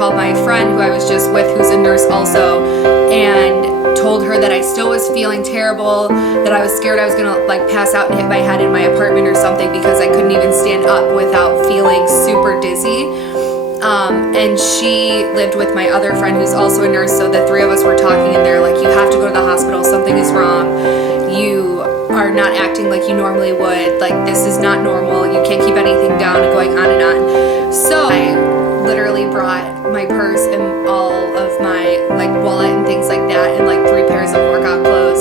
called my friend who I was just with, who's a nurse also, and told her that I still was feeling terrible, that I was scared I was gonna like pass out and hit my head in my apartment or something because I couldn't even stand up without feeling super dizzy. And she lived with my other friend who's also a nurse, so the three of us were talking, and they're like, you have to go to the hospital, something is wrong, you are not acting like you normally would, like this is not normal, you can't keep anything down, and going on and on. So I literally brought my purse and all of my like wallet and things like that, and like 3 pairs of workout clothes,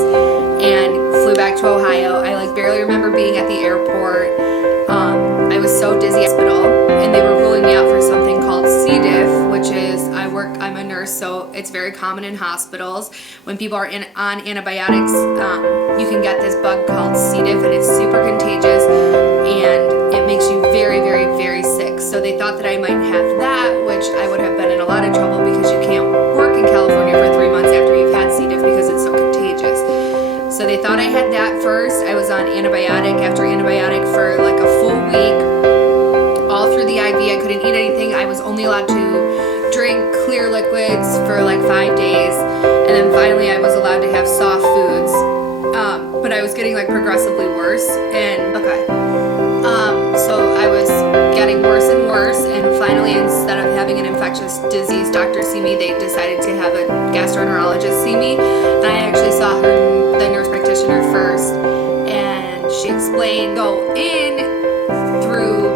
and flew back to Ohio. I like barely remember being at the airport. I was so dizzy at the hospital, and they were ruling me out for something called C. diff, which is I'm a nurse, so it's very common in hospitals. When people are on antibiotics, you can get this bug called C. diff, and it's super contagious, and it makes you very, very, very sick. So they thought that I might have that, which I would have been in a lot of trouble because you can't work in California for 3 months after you've had C. diff because it's so contagious. So they thought I had that first. I was on antibiotic after antibiotic for like a full week, all through the IV. I couldn't eat anything. I was only allowed to drink clear liquids for like 5 days, and then finally I was allowed to have soft foods. But I was getting like progressively worse, and so I was getting worse and worse, and finally, instead of having an infectious disease doctor see me, they decided to have a gastroenterologist see me, and I actually saw the nurse practitioner first, and she explained, go in through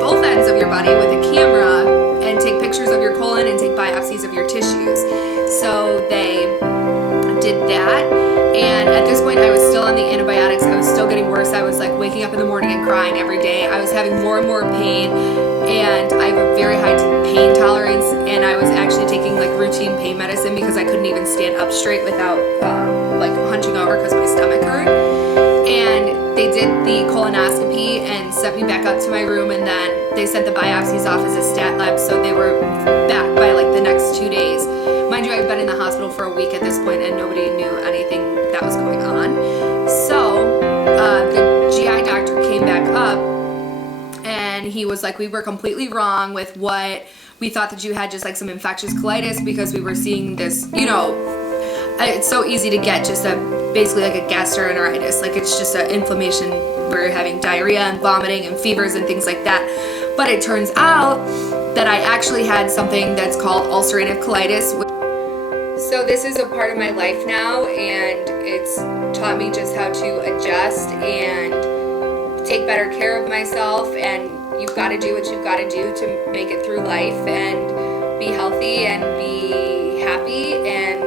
both ends of your body with a camera and take pictures of your colon and take biopsies of your tissues. So they did that, and at this point I was still on the antibiotics. I was still getting worse. I was like waking up in the morning and crying every day. I was having more and more pain, and I have a very high pain tolerance, and I was actually taking like routine pain medicine because I couldn't even stand up straight without like hunching over because my stomach hurt. And they did the colonoscopy and sent me back up to my room, and then they sent the biopsies off as a stat lab, so they were back by like the next 2 days. Mind you, I've been in the hospital for a week at this point, and nobody knew anything that was going on. So the GI doctor came back up, and he was like, we were completely wrong with what we thought that you had, just like some infectious colitis, because we were seeing this, it's so easy to get just basically like a gastroenteritis, like it's just an inflammation where you're having diarrhea and vomiting and fevers and things like that. But it turns out that I actually had something that's called ulcerative colitis. So this is a part of my life now, and it's taught me just how to adjust and take better care of myself, and you've got to do what you've got to do to make it through life and be healthy and be happy and